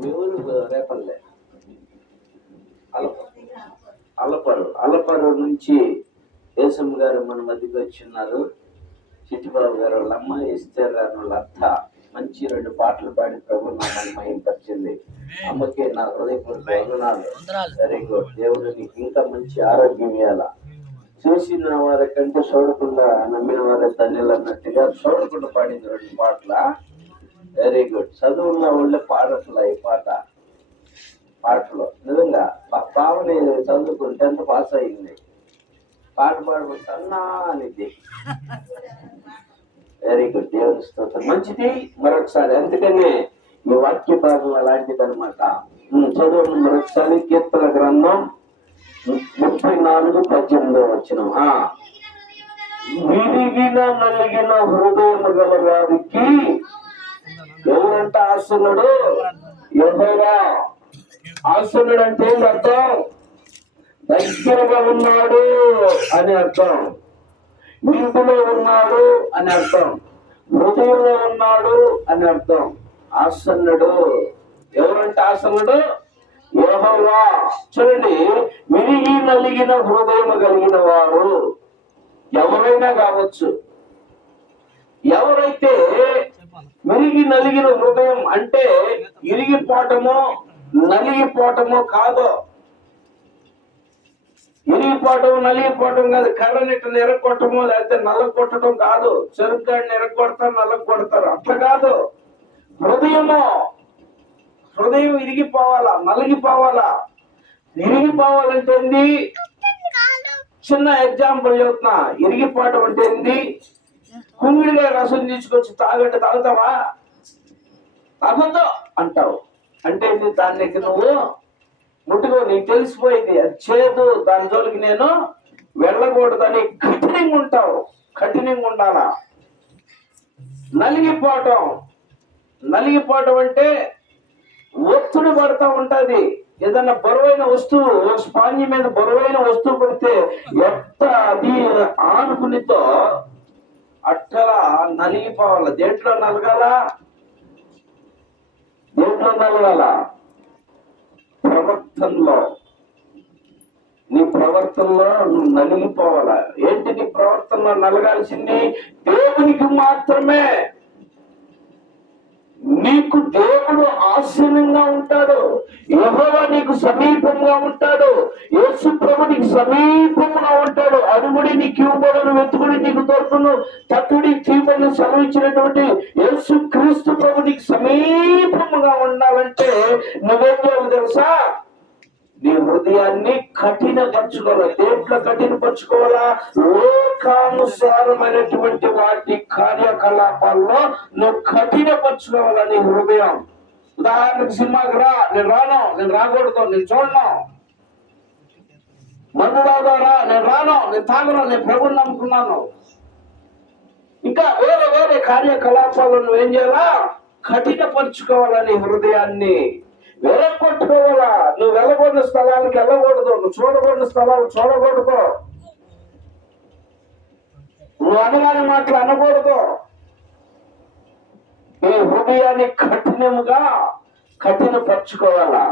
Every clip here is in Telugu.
మీ ఊరు రేపల్లె అల్లపరు నుంచి యేసమ్మ గారు మన మధ్యకి వచ్చిన్నారు. చిట్టిబాబు గారు వాళ్ళ అమ్మ, ఇస్తారు వాళ్ళ అత్త మంచి 2 పాటలు పాడి ప్రభు నామాన్ని మహిమపరిచింది. అమ్మకి నా హృదయపూర్వక వందనాలు. Very good. దేవుడు నీకు ఇంకా మంచి ఆరోగ్యం ఇవ్వాల. చూసిన వారి కంటే చూడకుండా నమ్మిన వారి తల్లిలు అన్నట్టుగా చూడకుండా పాడింది 2 పాటల. Very good. చదువుల్లో వాళ్ళే పాడట్లా ఈ పాటలో నిజంగా పావని చదువుకుని 10th పాస్ అయింది. పాట పాడుకుంటా అనేది. Very good. దేవుని స్తోత్రం. మంచిది. మరొకసారి అందుకనే ఈ వాక్య భాగం అలాంటిది అనమాట. చదువు మరొకసారి. కీర్తన గ్రంథం 34:18 విరిగిన నలిగిన హృదయం గల వారికి ఎవరంట ఆసనుడు? యెహోవా. ఆసనుడు అంటే ఏంటి అర్థం? దగ్గరగా ఉన్నాడు అని అర్థం, ఇంటిలో ఉన్నాడు అని అర్థం, హృదయంలో ఉన్నాడు అని అర్థం. ఆసన్నుడు ఎవరంటే ఆసన్నుడు? యెహోవా. చూడండి, విరిగి నలిగిన హృదయం కలిగిన వారు ఎవరైనా కావచ్చు. ఎవరైతే విరిగి నలిగిన హృదయం అంటే ఇరిగిపోవటమో నలిగిపోవటమో కాదు. ఇరిగిపోవటం నలిగిపోవటం కాదు. కర్రనిట్టని ఎరగొట్టమో లేకపోతే నల్లగొట్టడం కాదు. చెరుగ్గాడిని ఎరగొడతారు, నల్లగొడతారు, అట్లా కాదు. హృదయం ఇరిగిపోవాలా, నలిగిపోవాలా. ఇరిగిపోవాలంటే ఏంది? చిన్న ఎగ్జాంపుల్ చెప్తున్నా. ఇరిగిపోవటం అంటే ఏంది? కుంగిడిగా రసం తీసుకొచ్చి తాగంటే తాగుతావా? తాగొద్దు అంటావు. అంటే ఏంటి? దాన్ని నువ్వు ముట్టుకో, నీకు తెలిసిపోయింది అది చేదు, దాని జోలికి నేను వెళ్ళకూడదని కఠినంగా ఉంటావు. కఠినంగా ఉండాలా. నలిగిపోవటం అంటే ఒత్తిడి పడతా ఉంటది. ఏదన్నా బరువైన వస్తువు, స్పాంజి మీద బరువైన వస్తువు పడితే ఎంత అది ఆనుకునితో అట్టలా నలిగిపోవాలి. దేంట్లో నలగాల? ప్రవర్తనలో. నీ ప్రవర్తనలో నువ్వు నలిగిపోవాలా. ఏంటి నీ ప్రవర్తనలో నలగాల్సింది? దేవునికి మాత్రమే. నీకు దేవుడు ఆశీనంగా ఉంటాడు. యెహోవా నీకు సమీపంగా ఉంటాడు. యేసు ప్రభు నీకు సమీపంగా ఉంటాడు. అడుగుడి నీకు ఇవ్వబడును, వెతుకుడి నీకు దొరుకును, తట్టుడి తీయబడిన సెలవిచ్చినటువంటి యేసు క్రీస్తు ప్రభు నీకు సమీపంగా ఉండాలంటే నువ్వేం చేయాలి తెలుసా? నీ హృదయాన్ని కఠినపరచుకోవాలా. దేంట్లో కఠినపరచుకోవాలా? లోకానుసారమైనటువంటి వాటి కార్యకలాపాల్లో నువ్వు కఠినపరచుకోవాలా నీ హృదయం. ఉదాహరణకు సినిమాకి రా, నేను రాను, నేను రాకూడదు, నేను చూడను. మందు తాగారా, నేను రాను, నేను తాగను, నేను ప్రభుని నమ్ముకున్నాను. ఇంకా వేరే కార్యకలాపాలు నువ్వేం చేయాలా? కఠినపరచుకోవాలా నీ హృదయాన్ని. వెళ్ళగొట్టుకోవాలా. నువ్వు వెళ్ళకూడని స్థలానికి వెళ్ళకూడదు, నువ్వు చూడకూడని స్థలాలు చూడకూడదు, నువ్వు అనగాని మాటలు అనకూడదు. నీ హృదయాన్ని కఠినపరచుకోవాలా.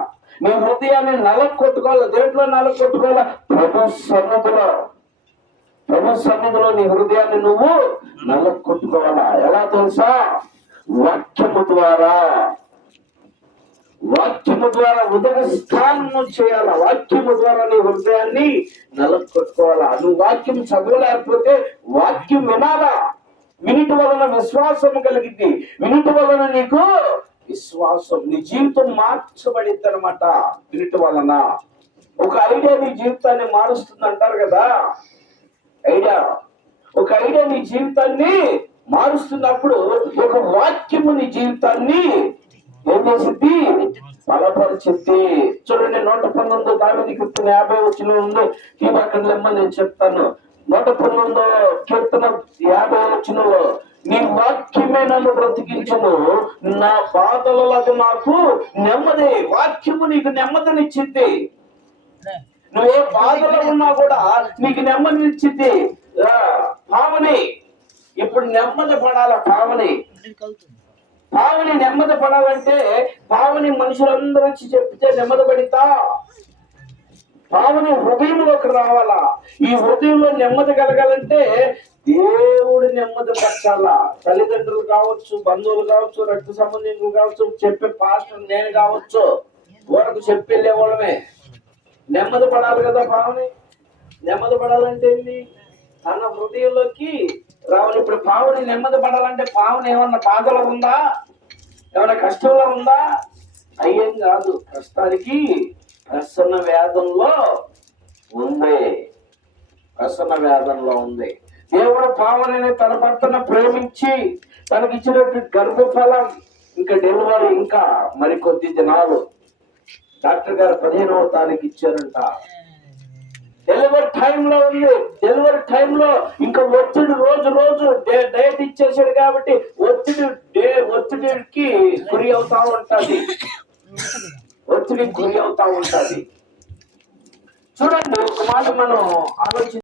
నీ హృదయాన్ని నలగొట్టుకోవాలా. దేంట్లో నలగొట్టుకోవాలా? ప్రభు సన్నిధిలో నీ హృదయాన్ని నువ్వు నలగొట్టుకోవాలా. ఎలా తెలుసా? వాక్యము ద్వారా ఉదక స్నానం చేయాలా. వాక్యము ద్వారా నీ హృదయాన్ని నలగొట్టుకోవాలా. నువ్వు వాక్యం చదవలేకపోతే వాక్యం వినాలా. వినుటి వలన విశ్వాసం కలిగింది. వినుటి వలన నీకు విశ్వాసం, నీ జీవితం మార్చబడింది అనమాట. వినుటి వలన ఒక ఐడియా నీ జీవితాన్ని మారుస్తుంది అంటారు కదా. ఒక ఐడియా నీ జీవితాన్ని మారుస్తున్నప్పుడు ఒక వాక్యము నీ జీవితాన్ని ఏం చేసింది? బలపరిచింది. చూడండి, 119 దావీదు కీర్తన 50 ఉంది. ఈ పక్కన లెమ్మని నేను చెప్తాను. 119 కీర్తన 50 నీ వాక్యమే నన్ను బ్రతికించును, నా బాధలలో నాకు నెమ్మది. వాక్యము నీకు నెమ్మదినిచ్చింది. నువ్వే బాధలో ఉన్నా కూడా నీకు నెమ్మదినిచ్చింది. పావని ఇప్పుడు నెమ్మది పడాల. పావుని నెమ్మది పడాలంటే పావుని మనుషులందరూ వచ్చి చెప్తే నెమ్మది పడితా. పావుని హృదయంలోకి రావాలా. ఈ హృదయంలో నెమ్మది కలగాలంటే దేవుడు నెమ్మది పరచాలా. తల్లిదండ్రులు కావచ్చు, బంధువులు కావచ్చు, రక్త సంబంధికులు కావచ్చు, చెప్పే పాస్టర్ నేను కావచ్చు, ఊరకు చెప్పి వెళ్ళేవాళ్ళమే. నెమ్మది పడాలి కదా పావుని. నెమ్మది పడాలంటే ఏంటి? తన హృదయంలోకి రావాలి. ఇప్పుడు పావుని నెమ్మది పడాలంటే పావుని ఏమన్నా బాధలో ఉందా, ఏమన్నా కష్టంలో ఉందా? అయ్యేం కాదు. కష్టానికి ప్రసన్న వేదంలో ఉంది. ప్రసన్న వేదంలో ఉంది. దేవుడు పావుని తన భర్తను ప్రేమించి తనకిచ్చినటువంటి గర్భఫలం, ఇంకా డెలివరీ ఇంకా మరికొద్ది దినాలు. డాక్టర్ గారు 15వ తారీఖు ఇచ్చారంట. డెలివరీ టైంలో ఉంది. డెలివరీ టైంలో ఇంకా ఒత్తిడి రోజు డేట్ ఇచ్చేసాడు కాబట్టి ఒత్తిడికి గురి అవుతా ఉంటది. ఒత్తిడికి గురి అవుతా ఉంటది. చూడండి, ఒక మాట మనం ఆలోచించి